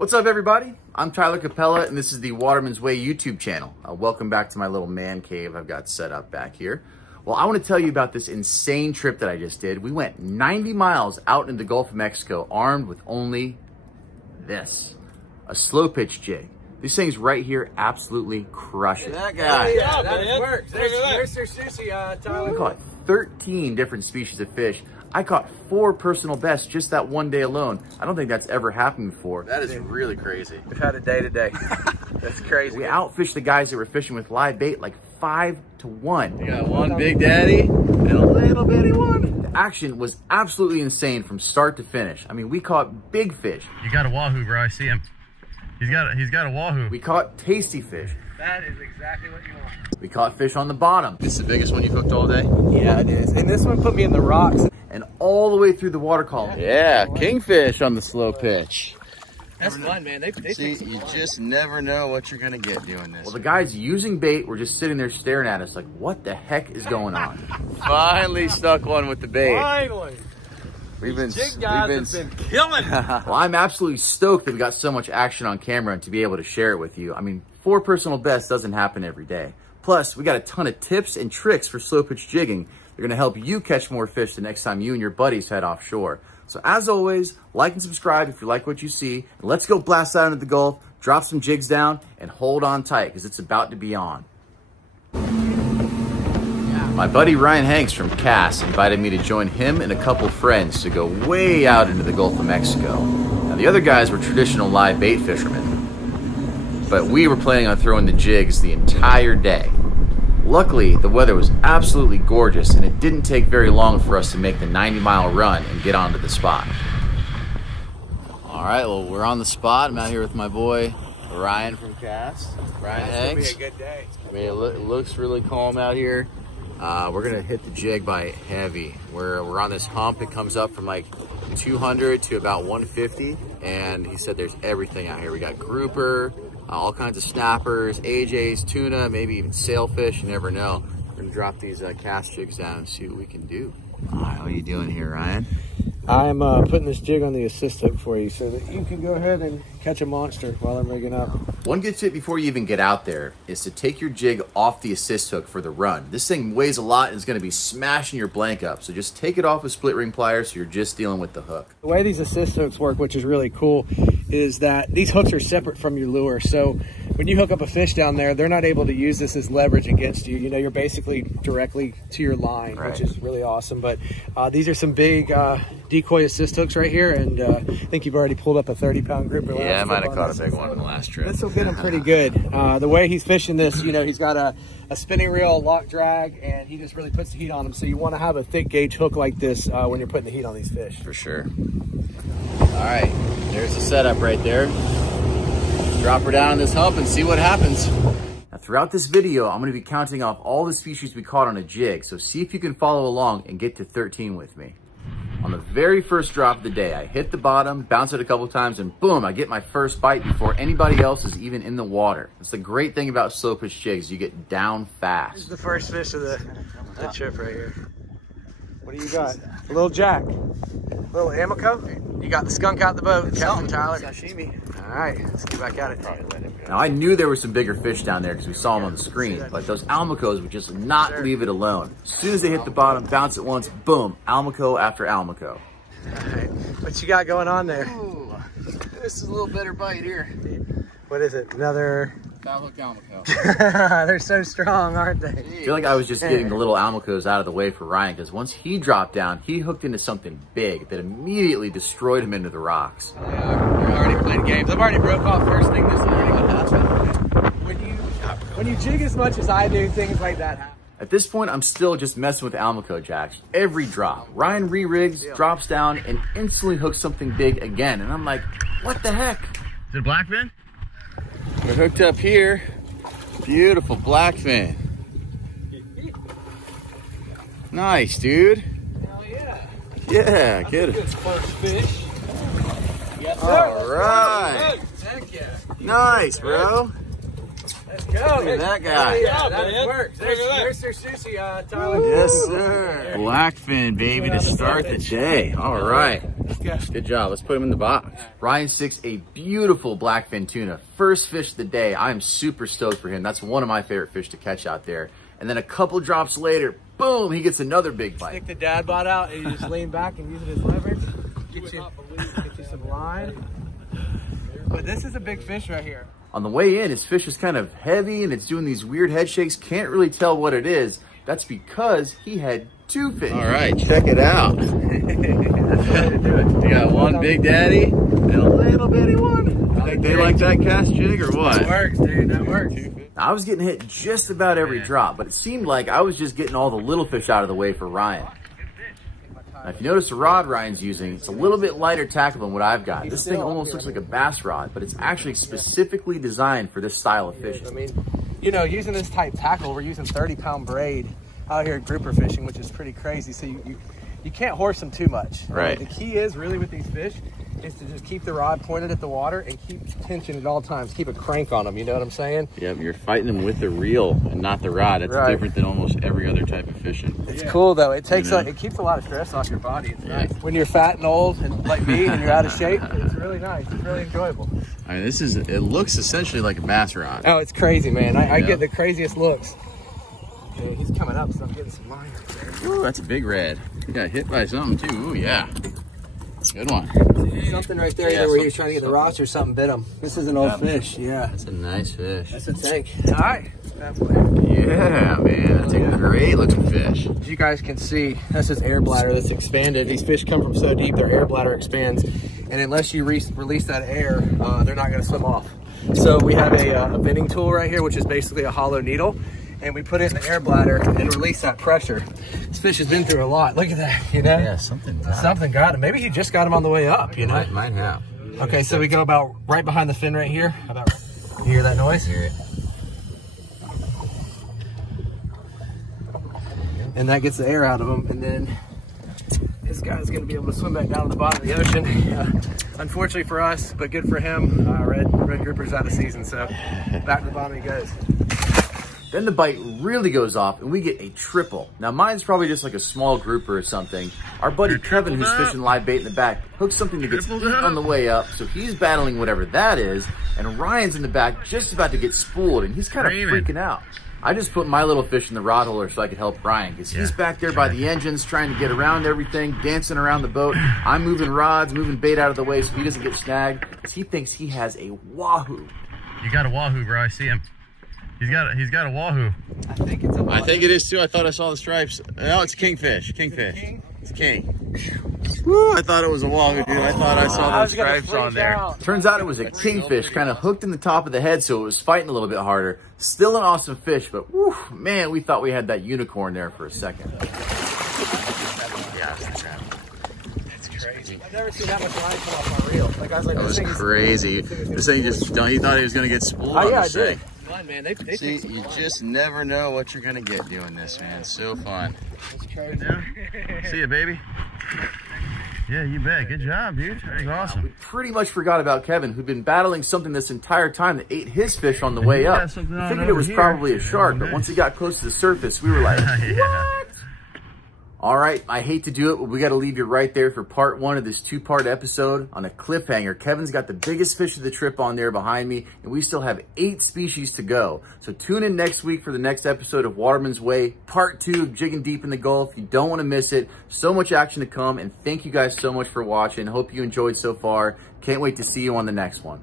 What's up, everybody? I'm Tyler Capella, and this is the Waterman's Way YouTube channel. Welcome back to my little man cave I've got set up back here. Well, I want to tell you about this insane trip that I just did. We went 90 miles out into the Gulf of Mexico armed with only this, a slow pitch jig. These things right here absolutely crush it. That guy. Yeah, that works. There's your sushi, Tyler. We caught 13 different species of fish. I caught 4 personal bests just that one day alone. I don't think that's ever happened before. That is really crazy. We've had a day today. That's crazy. We outfished the guys that were fishing with live bait like 5 to 1. You got one big daddy and a little bitty one. The action was absolutely insane from start to finish. I mean, we caught big fish. You got a wahoo, bro. I see him. He's got a wahoo. We caught tasty fish. That is exactly what you want. We caught fish on the bottom. This is the biggest one you've hooked all day? Yeah, it is. And this one put me in the rocks. And all the way through the water column. Yeah, kingfish on the slow pitch. That's fun, man. They See, you just never know what you're gonna get doing this. Well, the guys using bait were just sitting there staring at us like, what the heck is going on? Finally stuck one with the bait. Finally. We've been killing. Well, I'm absolutely stoked that we got so much action on camera and to be able to share it with you. I mean, 4 personal bests doesn't happen every day. Plus, we got a ton of tips and tricks for slow pitch jigging. They're gonna help you catch more fish the next time you and your buddies head offshore. So as always, like and subscribe if you like what you see. And let's go blast out into the Gulf, drop some jigs down, and hold on tight because it's about to be on. My buddy Ryan Hanks from Cass invited me to join him and a couple friends to go way out into the Gulf of Mexico. Now the other guys were traditional live bait fishermen, but we were planning on throwing the jigs the entire day. Luckily, the weather was absolutely gorgeous and it didn't take very long for us to make the 90-mile run and get onto the spot. All right, well, we're on the spot. I'm out here with my boy Ryan from Cass. Ryan Hanks. It's gonna be a good day. I mean, it looks really calm out here. We're gonna hit the jig bite heavy. We're on this hump. It comes up from like 200 to about 150, and he said there's everything out here. We got grouper, all kinds of snappers, AJs, tuna, maybe even sailfish. You never know. We're gonna drop these cast jigs down and see what we can do. All right, what are you doing here, Ryan? I'm putting this jig on the assist hook for you so that you can go ahead and catch a monster while I'm rigging up. One good tip before you even get out there is to take your jig off the assist hook for the run. This thing weighs a lot and is going to be smashing your blank up. So just take it off with split ring pliers so you're just dealing with the hook. The way these assist hooks work, which is really cool, is that these hooks are separate from your lure. So when you hook up a fish down there, they're not able to use this as leverage against you. You know, you're basically directly to your line, right, which is really awesome. But these are some big decoy assist hooks right here, and I think you've already pulled up a 30-pound grouper. Yeah, I might have caught a big one in the last trip. This will get him pretty good. The way he's fishing this, you know, he's got a spinning reel, a lock drag, and he just really puts the heat on them. So you want to have a thick gauge hook like this when you're putting the heat on these fish. For sure. All right, there's the setup right there. Drop her down on this hump and see what happens. Now, throughout this video, I'm going to be counting off all the species we caught on a jig, so see if you can follow along and get to 13 with me. On the very first drop of the day, I hit the bottom, bounce it a couple times, and boom, I get my first bite before anybody else is even in the water. That's the great thing about slow pitch jigs, you get down fast. This is the first fish of the trip right here. What do you got? A little jack. A little Amico? You got the skunk out the boat, Captain Tyler. Sashimi. All right, let's get back at it. Now, I knew there were some bigger fish down there because we saw them on the screen, but those Almacos would just not leave it alone. As soon as they hit the bottom, bounce it once, boom, Almaco after Almaco. All right, what you got going on there? Ooh, this is a little better bite here. What is it? Another... Foul hook Almaco. They're so strong, aren't they? I feel like I was just getting the little Almacos out of the way for Ryan because once he dropped down, he hooked into something big that immediately destroyed him into the rocks. Yeah, we're already playing games. I've already broke off first thing this morning. When you jig as much as I do, things like that happen. At this point, I'm still just messing with Almaco jacks. Every drop, Ryan re-rigs, drops down, and instantly hooks something big again. And I'm like, what the heck? Is it a blackfin? We're hooked up here. Beautiful blackfin. Nice, dude. Hell yeah. Yeah, get it. Good first fish. Yes, sir. All right. Heck yeah. Nice, bro. Let's go. Look at that guy. Yeah, that works. There's your sushi, Tyler. Yes, sir. Blackfin, baby, to start the day. All right. Yeah. Good job. Let's put him in the box. Ryan sticks a beautiful blackfin tuna. First fish of the day. I'm super stoked for him. That's one of my favorite fish to catch out there. And then a couple drops later, boom, he gets another big bite. Stick the dad bod out and you just lean back and use it as leverage. Get you some line. But this is a big fish right here. On the way in, his fish is kind of heavy and it's doing these weird head shakes. Can't really tell what it is. That's because he had 2 fish. All right, check it out. That's the way to do it. You got one big daddy and a little bitty one. Think they like that cast jig or what? That works, dude. That works. I was getting hit just about every drop, but it seemed like I was just getting all the little fish out of the way for Ryan. Now, if you notice the rod Ryan's using, it's a little bit lighter tackle than what I've got. This thing almost looks like a bass rod, but it's actually specifically designed for this style of fishing. I mean, you know, using this type tackle, we're using 30-pound braid out here at grouper fishing, which is pretty crazy. So you can't horse them too much. Right. The key is really with these fish is to just keep the rod pointed at the water and keep tension at all times. Keep a crank on them. You know what I'm saying? Yep, you're fighting them with the reel and not the rod. That's Right. different than almost every other type of fishing. It's cool though. It takes You know? it keeps a lot of stress off your body. It's nice. When you're fat and old and like me and you're out of shape, it's really nice. It's really enjoyable. I mean, it looks essentially like a bass rod. Oh, it's crazy, man. I Yeah. get the craziest looks. Okay, he's coming up, so I'm getting some line right there. Ooh, that's a big red. He got hit by something too. Ooh, yeah. Good one. Something right there, Yeah, either where you're trying to get the rocks or something bit him. This is an old fish, yeah. That's a nice fish. That's a tank. All right. Yeah, man. That's a great looking fish. As you guys can see, that's his air bladder that's expanded. These fish come from so deep, their air bladder expands. And unless you release that air, they're not going to swim off. So we have a venting tool right here, which is basically a hollow needle. And we put it in the air bladder and release that pressure. This fish has been through a lot. Look at that, you know? Yeah, something got him. Maybe he just got him on the way up, you know? Might have. Okay, so we go about right behind the fin right here. About, you hear that noise? Hear it. And that gets the air out of him. And then this guy's gonna be able to swim back down to the bottom of the ocean. Unfortunately for us, but good for him. Red grouper's out of season, so back to the bottom he goes. Then the bite really goes off and we get a triple. Now mine's probably just like a small grouper or something. Our buddy Kevin, who's fishing live bait in the back, hooks something that gets eaten on the way up, so he's battling whatever that is, and Ryan's in the back just about to get spooled and he's kind of freaking out. I just put my little fish in the rod holder so I could help Ryan, because he's back there by the engines trying to get around everything, dancing around the boat. I'm moving rods, moving bait out of the way so he doesn't get snagged, because he thinks he has a wahoo. You got a wahoo, bro. I see him. He's got a wahoo. I think it's a I think it is too. I thought I saw the stripes. No, it's kingfish. Kingfish. It's king. Woo, I thought it was a wahoo, dude. I thought I saw those stripes on there. Turns out it was a kingfish, kind of hooked in the top of the head, so it was fighting a little bit harder. Still an awesome fish, but whew, man, we thought we had that unicorn there for a second. Yeah, It's crazy. I've never seen that much line come off my reel. Like I was like, that was this thing is- crazy. This thing just, he thought he was going to get spooled. Oh yeah, I this did. thing. Fun, man. They See, think you just never know what you're going to get doing this, man. It's so fun. it's crazy. See ya, baby. Yeah, you bet. Good job, dude. That was awesome. We pretty much forgot about Kevin, who'd been battling something this entire time that ate his fish on the way got up. something We on figured it over was here. probably a Yeah, shark, but nice. once he got close to the surface, we were like, Yeah. what? All right, I hate to do it, but we got to leave you right there for part one of this two-part episode on a cliffhanger. Kevin's got the biggest fish of the trip on there behind me, and we still have 8 species to go. So tune in next week for the next episode of Waterman's Way, part 2 of Jigging Deep in the Gulf. You don't want to miss it. So much action to come, and thank you guys so much for watching. Hope you enjoyed so far. Can't wait to see you on the next one.